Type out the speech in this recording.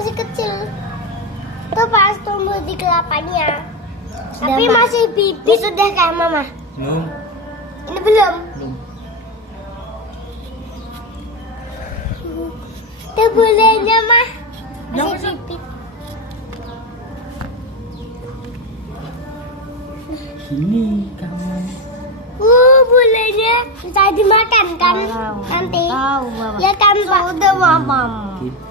masih kecil. Itu pas tumbuh di kelapanya. Tapi masih bibit. Sudah kayak mama. Belum. Ini belum. Belum. Itu bulenya mah. Masih bibit. Ini kamu. Bulenya bisa dimakan kan? Nanti. Tahu, Mama. Ya kan Pak? Sudah, Mama. Gitu.